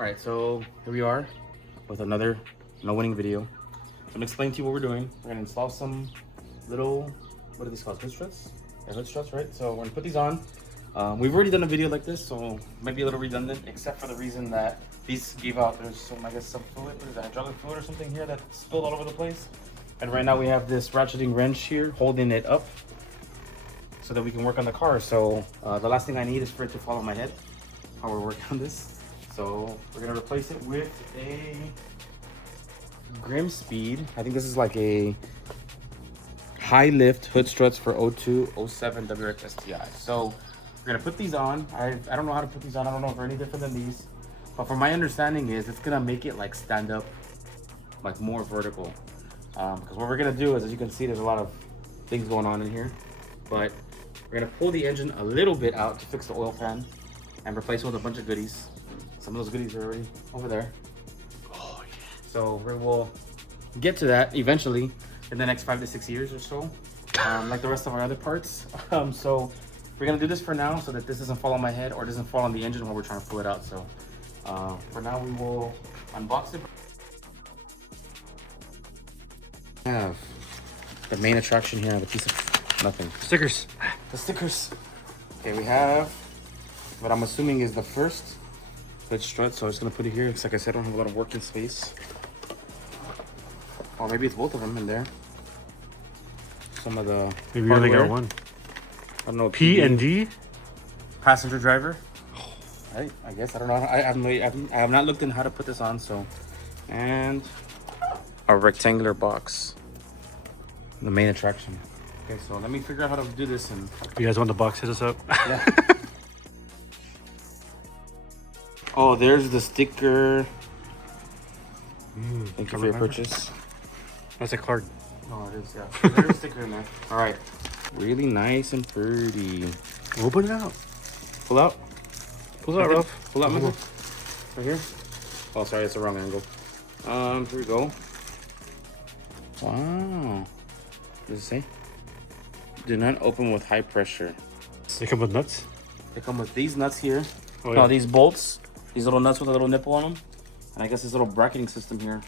All right, so here we are with another winning video. So I'm gonna explain to you what we're doing. We're gonna install some little, what are these called? Hood struts? Yeah, hood struts, right? So we're gonna put these on. We've already done a video like this, so it might be a little redundant, except for the reason that these gave out, there's some, I guess, some fluid, what is that, hydraulic fluid or something here that spilled all over the place. And right now we have this ratcheting wrench here holding it up so that we can work on the car. So the last thing I need is for it to fall on my head while we're working on this. So we're gonna replace it with a Grimmspeed. I think this is like a high lift hood struts for 0207 WRX STI. So we're gonna put these on. I don't know how to put these on. I don't know if they're any different than these, but from my understanding is it's gonna make it like stand up, like more vertical. Because what we're gonna do is, as you can see, there's a lot of things going on in here, but we're gonna pull the engine a little bit out to fix the oil pan and replace it with a bunch of goodies. Some of those goodies are already over there. Oh yeah. So we will get to that eventually in the next 5 to 6 years or so, like the rest of our other parts. So we're gonna do this for now so that this doesn't fall on my head or doesn't fall on the engine while we're trying to pull it out. So for now we will unbox it. I have the main attraction here, the piece of nothing. Stickers. The stickers. Okay, we have what I'm assuming is the first hood strut, so I'm just gonna put it here because, like I said, I don't have a lot of working space. Or maybe it's both of them in there. Some of the Maybe you only got one. I don't know. P and D. Passenger driver. Right, I guess I don't know. I have not looked in how to put this on. So, and a rectangular box. The main attraction. Okay, so let me figure out how to do this. And You guys want the box? Hit us up. yeah. Oh, there's the sticker. Thank you for your purchase. That's a card. Oh, it is, yeah. There's a sticker in there. All right. Really nice and pretty. Open it out. Pull out. Pull it out, Ralph. Pull out, Michael. Right here. Oh, sorry, it's the wrong angle. Here we go. Wow. What does it say? Do not open with high pressure. They come with nuts. They come with these nuts here. Oh, yeah. These bolts. These little nuts with a little nipple on them. And I guess this little bracketing system here.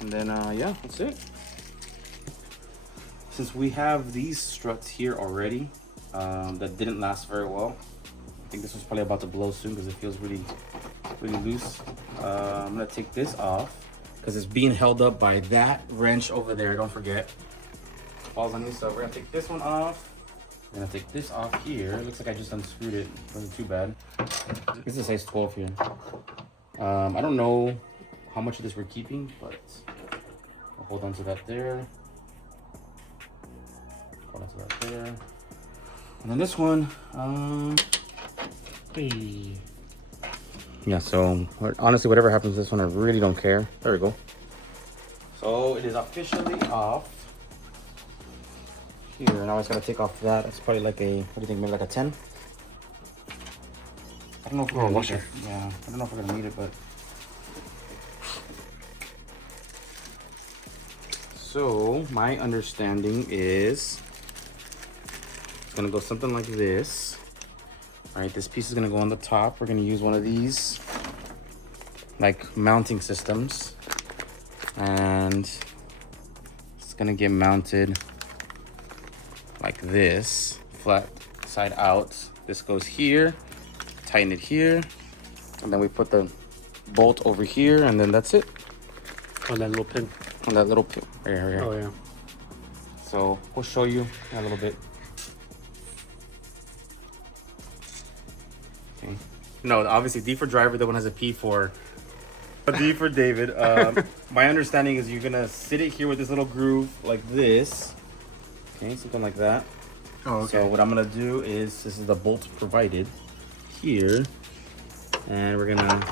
And then, yeah, that's it. Since we have these struts here already, that didn't last very well. I think this was probably about to blow soon because it feels really, really loose. I'm gonna take this off because it's being held up by that wrench over there. Don't forget. Falls on this, so we're gonna take this one off. We're gonna take this off here. It looks like I just unscrewed it. Wasn't too bad. This is a size 12 here. I don't know how much of this we're keeping, but I'll hold on to that there. Hold on to that there. And then this one, Hey. yeah, so honestly, whatever happens to this one, I really don't care. There we go. So it is officially off. Here, now I just gotta take off that. It's probably like a, what do you think, maybe like a 10? I don't know if we're gonna need it. Yeah, I don't know if we're gonna need it, but. So my understanding is it's gonna go something like this. All right, this piece is gonna go on the top. We're gonna use one of these like mounting systems, and it's gonna get mounted like this, flat side out. This goes here, tighten it here, and then we put the bolt over here, and then that's it. On that little pin. On that little pin right here. Oh yeah. So we'll show you in a little bit. Okay. No, obviously D for driver. The one has a P for D for David. My understanding is you're gonna sit it here with this little groove like this. Okay, something like that. Oh, okay. So what I'm gonna do is, this is the bolt provided here, and we're gonna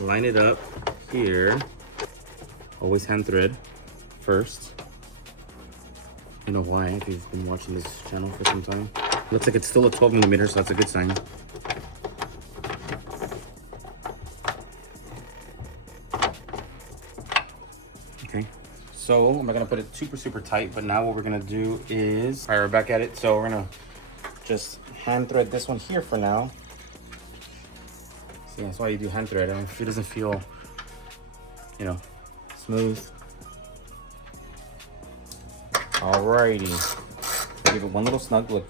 line it up here. Always hand thread first. I know why, if you've been watching this channel for some time. Looks like it's still a 12mm, so that's a good sign. Okay, so I'm not gonna put it super tight, but now what we're gonna do is, all right, we're back at it. So we're gonna just hand thread this one here for now. So yeah, that's why you do hand thread. I mean, if it doesn't feel, you know, smooth. Alrighty. Give it one little snug look.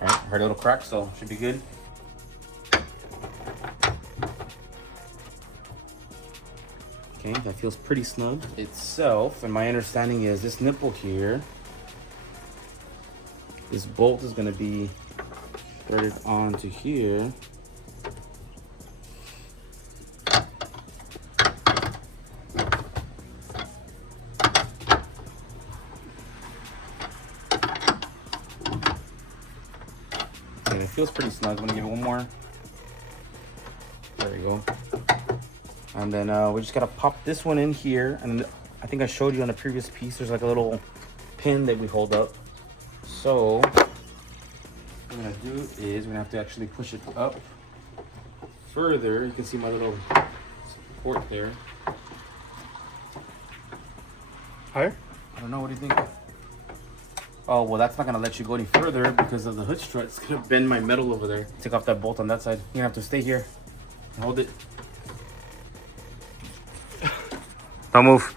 Alright, heard a little crack, so should be good. Okay, that feels pretty snug itself, and my understanding is this nipple here, this bolt is going to be threaded onto here. Okay, it feels pretty snug. I'm going to give it one more. There we go. And then we just gotta pop this one in here. And I think I showed you on the previous piece, there's like a little pin that we hold up. So what we're gonna do is we're gonna have to actually push it up further. You can see my little support there. Higher? I don't know, what do you think? Oh, well, that's not gonna let you go any further because of the hood strut. It's gonna bend my metal over there. Take off that bolt on that side. You're gonna have to stay here and hold it. Don't move.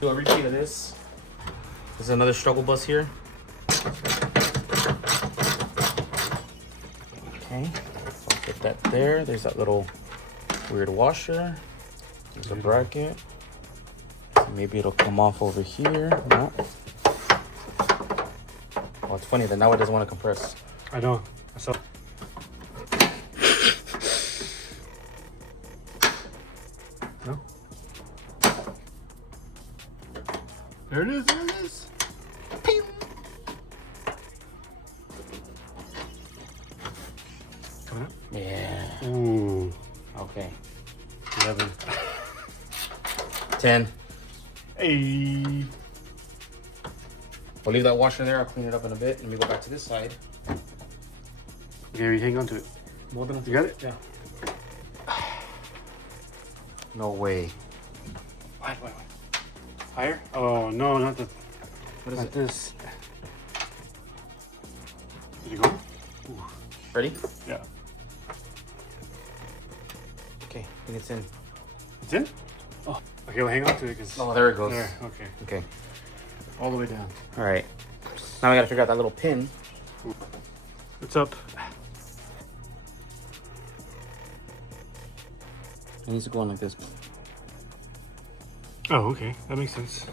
Do a repeat of this. This is another struggle bus here. Okay, so I'll put that there. There's that little weird washer. There's a bracket. Maybe it'll come off over here. No. Oh, it's funny that now it doesn't want to compress. I know. I saw. No? There it is, there it is. Pew! Coming up? Yeah. Ooh. Okay. 11. 10. Hey. We'll leave that washer there. I'll clean it up in a bit. Let me go back to this side. Gary, hang on to it. More than You got it? Yeah. No way. Wait. Higher? Oh, no, not the. What is Not it? this. Did it go? Ooh. Ready? Yeah. Okay, I think it's in. It's in? Oh. Okay, well, hang on to it. Cause Oh, there it goes. there, okay. Okay. All the way down. All right. Now we gotta figure out that little pin. What's up? It needs to go on like this. Oh, okay. That makes sense.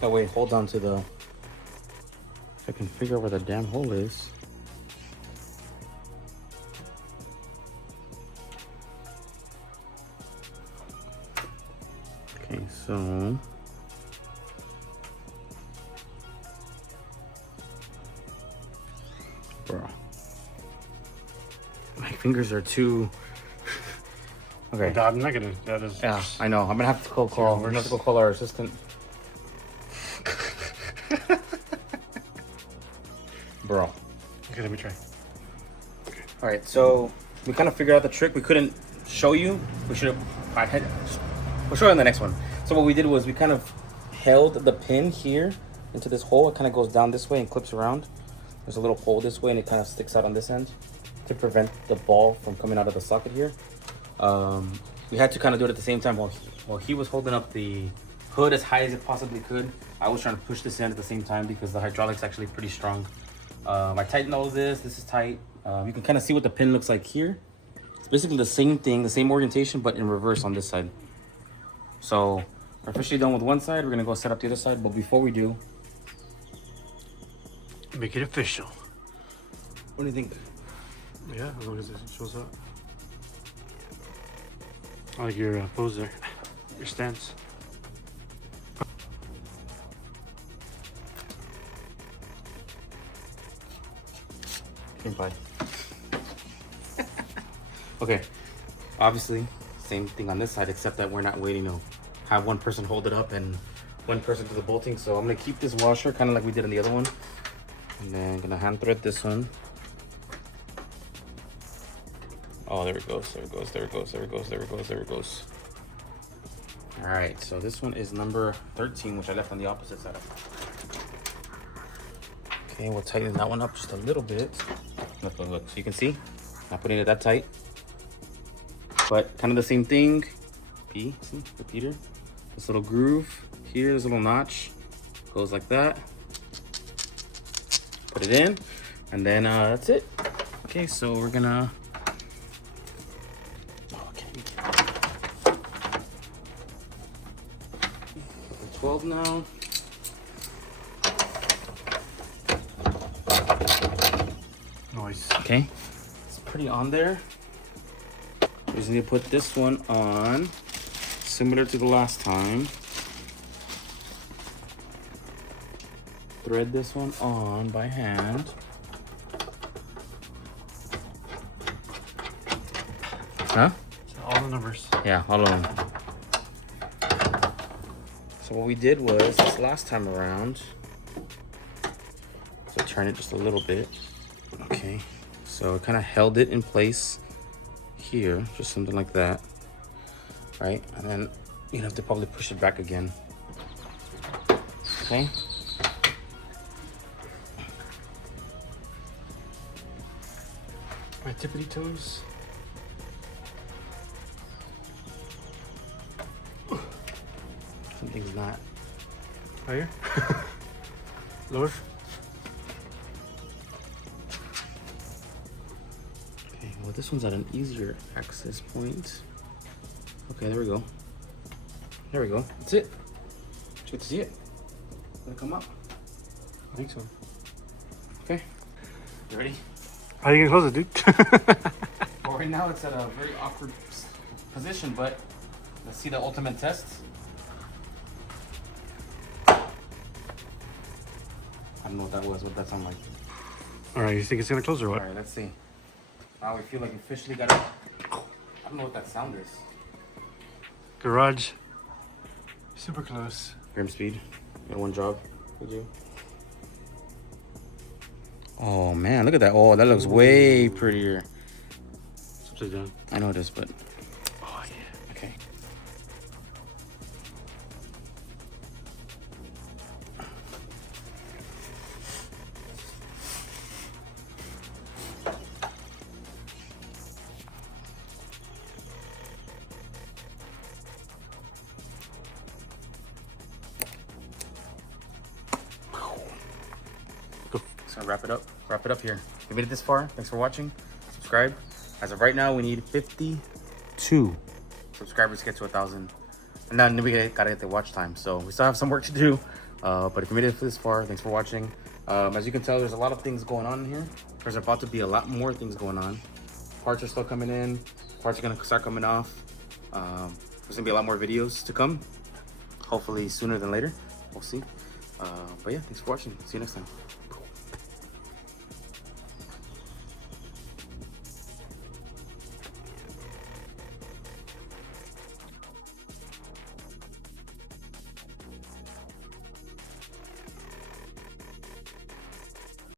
That way, hold on to the. If I can figure out where the damn hole is. Okay, so. Bro. My fingers are too. Okay. I'm not gonna. That is. Yeah, I know. I'm gonna have to call. I'm gonna have to go call our assistant. Bro. Okay, let me try. All right, so we kind of figured out the trick. We couldn't show you. We should have. We'll show you on the next one. So what we did was we kind of held the pin here into this hole. It kind of goes down this way and clips around. There's a little hole this way, and it kind of sticks out on this end to prevent the ball from coming out of the socket here. We had to kind of do it at the same time while he was holding up the hood as high as it possibly could. I was trying to push this in at the same time because the hydraulic's actually pretty strong. I tightened all of this. This is tight. You can kind of see what the pin looks like here. It's basically the same thing, the same orientation, but in reverse on this side. So we're officially done with one side. We're gonna go set up the other side, but before we do, Make it official. what do you think? Yeah, as long as it shows up. I like your pose there. Your stance. Okay, bye. Okay, obviously, same thing on this side, except that we're not waiting to have one person hold it up and one person do the bolting. So I'm gonna keep this washer kind of like we did on the other one. And then I'm gonna hand thread this one. Oh, there it goes, there it goes, there it goes, there it goes, there it goes, there it goes. All right, so this one is number 13, which I left on the opposite side. Okay, we'll tighten that one up just a little bit. Look, look, look. So you can see, not putting it that tight, but kind of the same thing. See, repeater. This little groove here, this little notch goes like that. Put it in, and then that's it. Okay, so we're gonna. Okay. 12 now. Nice. Okay, it's pretty on there. We just need to put this one on, similar to the last time. Thread this one on by hand. Huh? So all the numbers. Yeah, all of them. So what we did was, this last time around, so turn it just a little bit. Okay, so it kind of held it in place here, just something like that, right? And then you have to probably push it back again. Okay. My tippity toes. Something's not. Higher. Lower. Okay, well this one's at an easier access point. Okay, there we go. There we go. That's it. Did you get to see it? Gonna come up. I think so. Okay. You ready? How are you gonna close it, dude? Well, right now it's at a very awkward position, but let's see the ultimate test. I don't know what that was. What that sound like? All right, you think it's gonna close or what? All right, let's see. Now we feel like we officially got it. I don't know what that sound is. Garage. Super close. Grimmspeed. Got one job. Did you? Oh man, look at that. Oh, that looks way prettier. It's upside down. I know it is, but Oh yeah. okay. So wrap it up. Wrap it up here. If you made it this far, thanks for watching. Subscribe. As of right now, we need 52 subscribers to get to 1,000. And then we gotta get the watch time. So we still have some work to do. But if you made it this far, thanks for watching. As you can tell, there's a lot of things going on in here. There's about to be a lot more things going on. Parts are still coming in. Parts are gonna start coming off. There's gonna be a lot more videos to come. Hopefully sooner than later. We'll see. But yeah, thanks for watching. See you next time.